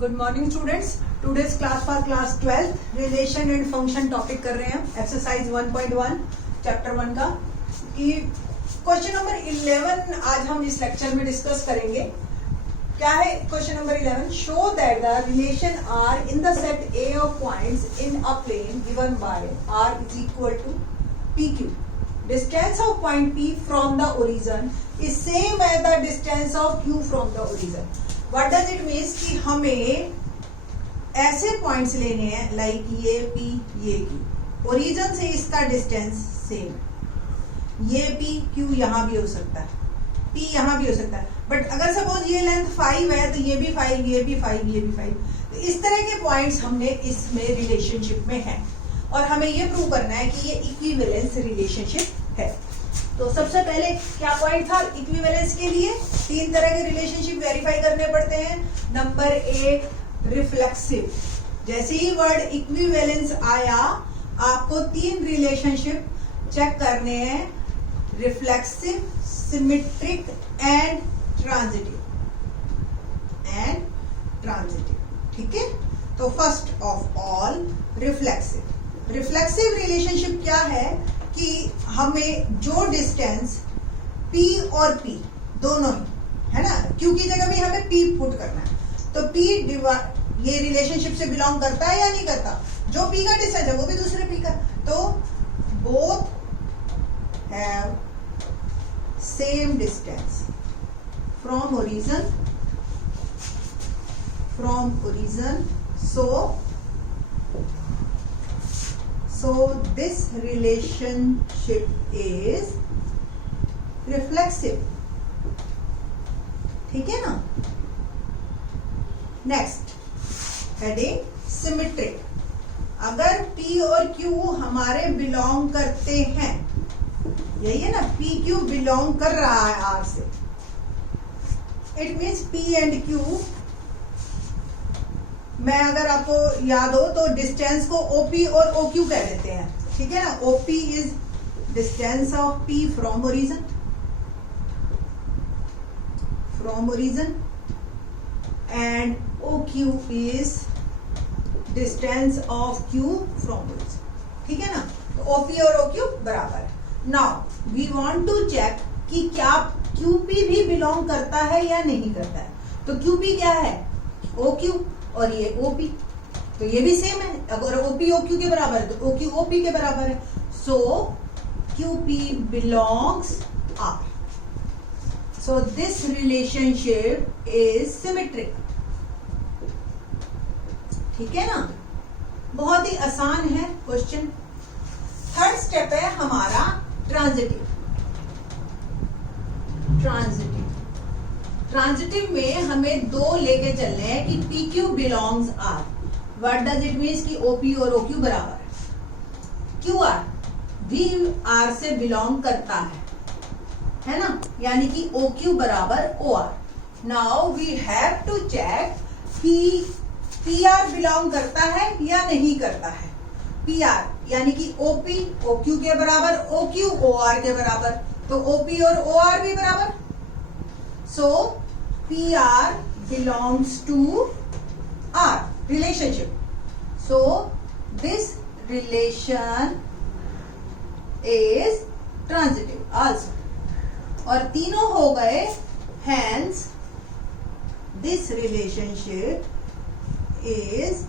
Good morning students. Today's class for class 12 relation and function topic कर रहे हैं। Exercise 1.1 chapter 1 का कि क्वेश्चन नंबर 11 आज हम इस लेक्चर में डिस्कस करेंगे। क्या है question number 11? Show that the relation R in the set A of points in a plane given by R is equal to P Q. Distance of point P from the origin is same as the distance of Q from the origin. What does it mean? कि हमें ऐसे points लेने हैं like ये P ये Q, origin से इसका distance same, ये P Q यहाँ भी हो सकता है, P यहाँ भी हो सकता है, बट अगर सपोज ये लेंथ 5 है तो ये भी 5, ये भी 5, ये भी 5, तो इस तरह के पॉइंट्स हमने इसमें रिलेशनशिप में है और हमें ये प्रूव करना है कि ये इक्विवेलेंस रिलेशनशिप है। तो सबसे पहले क्या पॉइंट था इक्विवेलेंस के लिए? 3 तरह के रिलेशनशिप वेरीफाई करने पड़ते हैं। Number 1 reflexive. जैसे ही वर्ड इक्विवेलेंस आया आपको 3 रिलेशनशिप चेक करने हैं, रिफ्लेक्सिव, सिमेट्रिक एंड ट्रांजिटिव। ठीक है, तो first of all reflexive. Reflexive relationship क्या है कि हमें जो डिस्टेंस P और P दोनों ही है ना, Q की जगह भी हमें P पुट करना है, तो P ये रिलेशनशिप से बिलोंग करता है या नहीं करता? जो P का डिस्टेंस है वो भी दूसरे P का, तो both have same distance from origin, so this relationship is reflexive। ठीक है ना। Next heading symmetric. अगर P और Q हमारे बिलोंग करते हैं, यही है ना, P Q बिलोंग कर रहा है R से, it means P and Q मैं अगर आपको याद हो तो डिस्टेंस को OP और OQ कह देते हैं। ठीक है ना, OP is distance of P from origin and OQ is distance of Q from origin. ठीक है ना, तो OP और OQ बराबर है। Now we want to check कि क्या QP भी बिलोंग करता है या नहीं करता है। तो QP क्या है? OQ और ये OP, तो ये भी सेम है। अगर OP OQ के बराबर है तो OQ OP के बराबर है, सो QP belongs R। So this relationship is symmetric. ठीक है ना, बहुत ही आसान है क्वेश्चन। थर्ड स्टेप है हमारा ट्रांजिटिव। ट्रांजिटिव में हमें 2 लेके चलने हैं कि PQ belongs R। What does it means कि OP और OQ बराबर है। QR भी R से बिलोंग करता है ना, यानी कि OQ बराबर OR। Now we have to check कि PR बिलोंग करता है या नहीं करता है। PR यानी कि OP OQ के बराबर, OQ OR के बराबर, तो OP और OR भी बराबर, so PR belongs to R relationship, so this relation is transitive also। और तीनों हो गए, hence this relationship is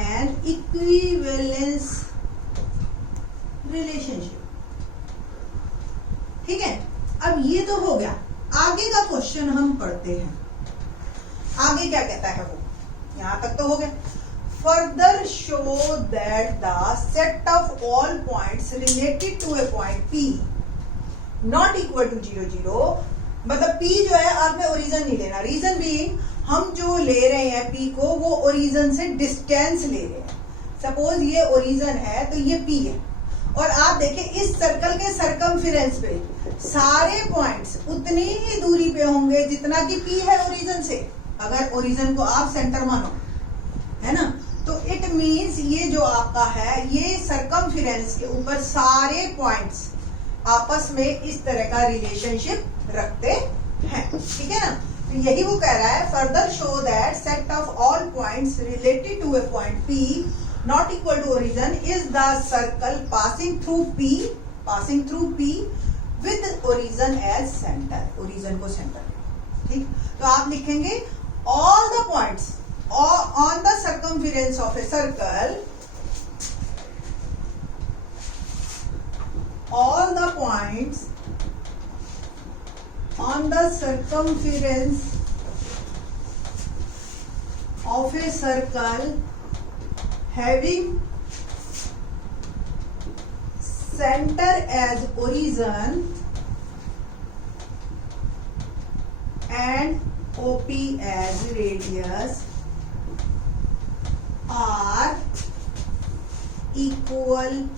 an equivalence relationship। ठीक है, अब ये तो हो गया। आगे का क्वेश्चन हम पढ़ते हैं। आगे क्या कहता है वो? यहां तक तो हो गया। Further show that the set of all points related to a point P not equal to 0 0, मतलब P जो है आपने ओरिजिन नहीं लेना। रीजन बीइंग हम जो ले रहे हैं P को वो ओरिजिन से डिस्टेंस ले रहे हैं। सपोज ये ओरिजिन है तो ये P है, और आप देखें इस सर्कल के सरकमफेरेंस पे सारे पॉइंट्स उतनी ही दूरी पे होंगे जितना कि P है ओरिजिन से, अगर ओरिजिन को आप सेंटर मानो, है ना। तो इट मींस ये जो आपका है ये सरकमफेरेंस के ऊपर सारे पॉइंट्स आपस में इस तरह का रिलेशनशिप रखते हैं। ठीक है ना, तो यही वो कह रहा है, further show that points related to a point P not equal to origin is the circle passing through P with origin as center. origin को center, ठीक. तो आप लिखेंगे all the points on the circumference of a circle, all the points on the circumference of a circle having center as origin and OP as radius are equal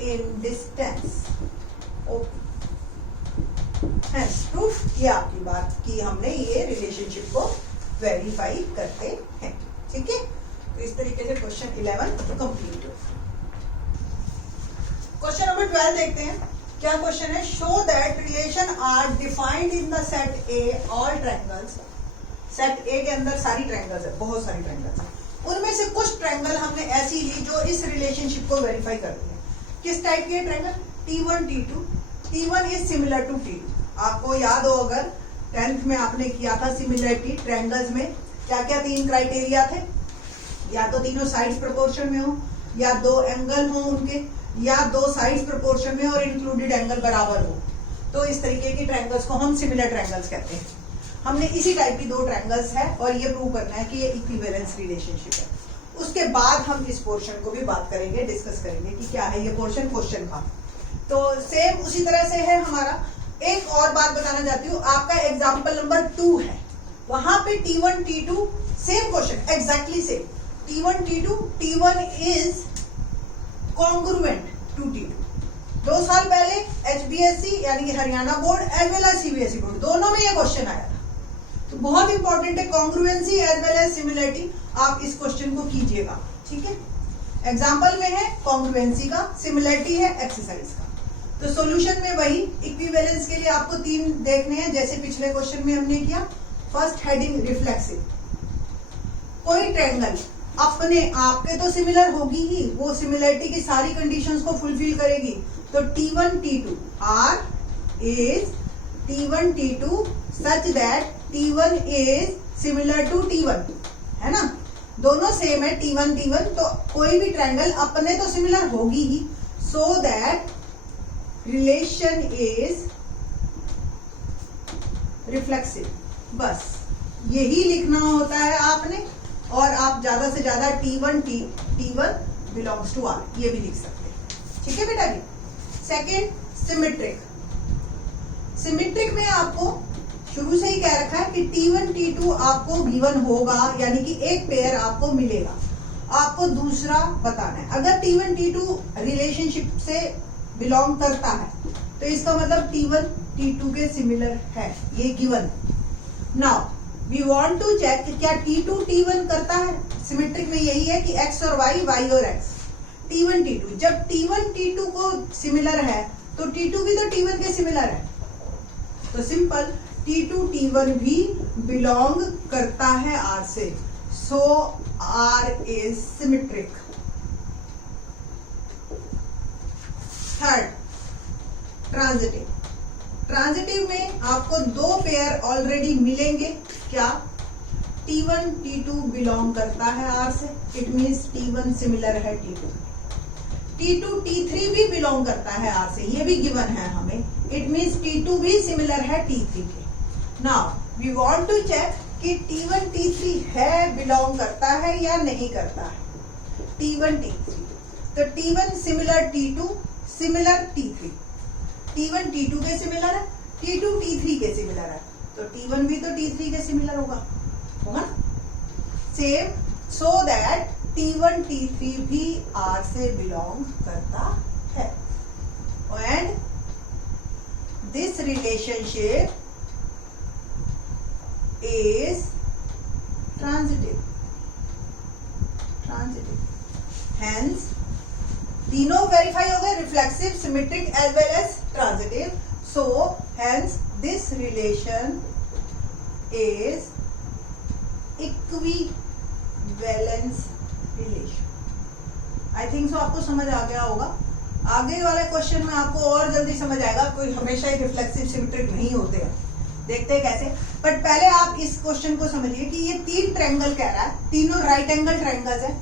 in distance. Hence proof, ये आपकी बात की हमने ये relationship को verify करते हैं. ठीक है, तो इस तरीके से क्वेश्चन 11 कंप्लीट हो. क्वेश्चन नंबर 12 देखते हैं. क्या क्वेश्चन है? Show that relation are defined in the set A all triangles. Set A के अंदर सारी ट्रायंगल्स है, बहुत सारी ट्रायंगल्स है. उनमें से कुछ ट्रायंगल हमने ऐसी ली जो इस रिलेशनशिप को वेरीफाई करती है. किस टाइप के triangle? T1 T2. T1 is similar to T2. आपको याद हो अगर 10th में आपने किया था सिमिलरिटी ट्रायंगल्स में क्या क्या 3 क्राइटेरिया थे? या तो तीनों साइड्स प्रोपोर्शन में हो, या 2 एंगल हो उनके, या 2 साइड्स प्रोपोर्शन में और इंक्लूडेड एंगल बराबर हो. तो इस तरीके की ट्रायंगल्स को हम सिमिलर ट्रायंगल्स कहते हैं. हमने इसी टाइप की 2 ट्रायंगल्स है और ये प्रूव करना है कि ये इक्विवेलेंस रिलेशनशिप है. उसके बाद हम इस पोर्शन को भी बात करेंगे, डिस्कस करेंगे कि क्या है ये पोर्शन क्वेश्चन का. तो सेम उसी तरह से है हमारा. एक और बात बताना चाहती हूँ, आपका एग्जाम्पल नंबर 2 है, वहां पे T1 T2 same question, exactly same. T1 T2, T1 is congruent to T2. 2 साल पहले HBSC यानी कि Haryana board as well as CBSE board दोनों में ये क्वेश्चन आया था. तो बहुत इंपॉर्टेंट है congruency as well as similarity. आप इस क्वेश्चन को कीजिएगा. ठीक है, एग्जाम्पल में है कॉन्ग्रुएंसी का, सिमिलरिटी है एक्सरसाइज का. तो सॉल्यूशन में वही इक्विवेलेंस के लिए आपको 3 देखने हैं जैसे पिछले क्वेश्चन में हमने किया. First heading reflexive. कोई ट्रायंगल अपने आप के तो सिमिलर होगी ही, वो सिमिलरिटी की सारी कंडीशंस को फुलफिल करेगी. तो T1 T2 R is T1 T2 such that T1 is similar to T1, है ना. दोनों सेम है T1 T1. तो कोई भी ट्रायंगल अपने तो सिमिलर होगी ही. So that relation is reflexive. बस यही लिखना होता है आपने. और आप ज्यादा से ज्यादा T1 बिलोंग्स टू R ये भी लिख सकते हैं. ठीक है बेटा जी. Second symmetric. सिमेट्रिक में आपको शुरू से ही कह रखा है कि T1 T2 आपको गिवन होगा, यानी कि एक पेयर आपको मिलेगा. आपको दूसरा बताना है. अगर T1 T2 रिलेशनशिप से बिलोंग करता है तो इसका मतलब T1 T2 के सिमिलर है, ये given. Now we want to check क्या T2 T1 करता है. सिमेट्रिक में यही है कि x और y, y और x. T1 T2 जब T1 T2 को सिमिलर है तो T2 भी तो T1 के सिमिलर है. तो सिंपल T2 T1 भी बिलोंग करता है R से. सो R is symmetric. Third transitive. Transitive में आपको 2 पेयर ऑलरेडी मिलेंगे. क्या? T1 T2 बिलोंग करता है R से, इट मीन्स T1 सिमिलर है T2. T2 T3 भी बिलोंग करता है R से, ये भी गिवन है हमें, इट मीन्स T2 भी सिमिलर है T3 के. Now we want to check कि T1 T3 है बिलोंग करता है या नहीं करता है. T1 T3 तो T1 similar T2 similar T3. T1 T2 के सिमिलर है, T2 T3 के सिमिलर है, तो T1 भी तो T3 के सिमिलर होगा ना. Same. So that T1 T3 भी R से बिलोंग करता है. And this relationship is transitive. Hence तीनों वेरीफाई हो गए, reflexive, symmetric as well as transitive. So hence this relation is equivalent. समझ आ गया होगा। आगे वाले क्वेश्चन में आपको और जल्दी समझ आएगा, कोई हमेशा ही रिफ्लेक्सिव सिमेट्रिक नहीं होते हैं। देखते हैं कैसे, बट पहले आप इस क्वेश्चन को समझिए कि ये 3 ट्रायंगल कह रहा है, तीनों राइट एंगल ट्रायंगल्स है।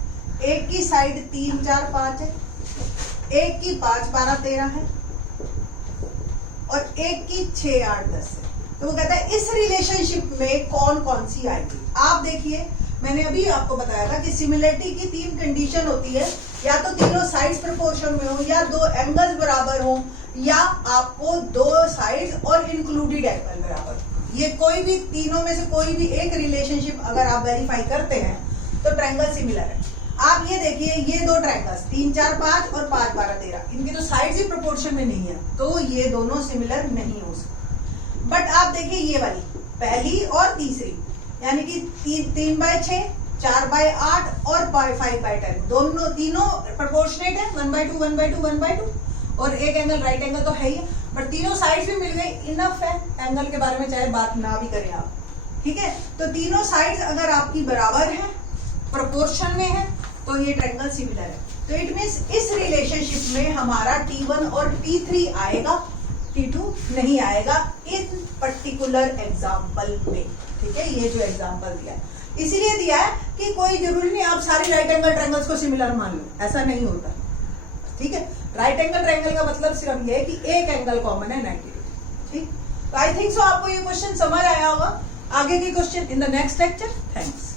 एक की साइड 3, 4, 5 है, एक की 5, 12, 13 है और एक की 6, 8, 10 है। तो वो कहता है इस रिलेशनशिप में कौन कौन सी आएगी। आप देखिए, मैंने अभी आपको बताया था कि सिमिलरिटी की 3 कंडीशन होती है, या तो तीनों साइड्स प्रोपोर्शन में हो, या 2 एंगल्स बराबर हो, या आपको 2 साइड्स और इंक्लूडेड एंगल बराबर। ये कोई भी तीनों में से कोई भी एक रिलेशनशिप अगर आप वेरीफाई करते हैं तो ट्रायंगल सिमिलर है। आप ये देखिए, ये 2 ट्रायंगल्स 3, 4, 5 और 5, 12, 13, इनके तो साइड्स ही प्रोपोर्शन में नहीं है, तो ये दोनों सिमिलर नहीं हो सकते। बट आप देखिए ये वाली पहली और तीसरी, यानी कि 3/6, 4/8 और 5/10, दोनों तीनों प्रोपोर्शनेट है, 1/2, 1/2, 1/2, और एक एंगल राइट एंगल तो है ही, बट तीनों साइड्स भी मिल गई, इनफ है। एंगल के बारे में चाहे बात ना भी करें आप, ठीक है। तो तीनों साइड्स अगर आपकी बराबर है, प्रोपोर्शन में है, तो ये ट्रायंगल सिमिलर है। तो इट मींस इस रिलेशनशिप में हमारा T1 और T3 आएगा, T2 नहीं आएगा इन पर्टिकुलर एग्जाम्पल में, ठीक है। ये जो एग्जाम्पल दिया है इसीलिए दिया है कि कोई जरूरी नहीं आप सारी राइट एंगल ट्रायंगल्स को सिमिलर मान लो, ऐसा नहीं होता, ठीक है। राइट एंगल ट्रायंगल का मतलब सिर्फ ये है कि एक एंगल कॉमन है 90 डिग्री, ठीक। तो आई थिंक सो आपको ये क्वेश्चन समझ आया होगा। आगे के question in the next lecture. Thanks.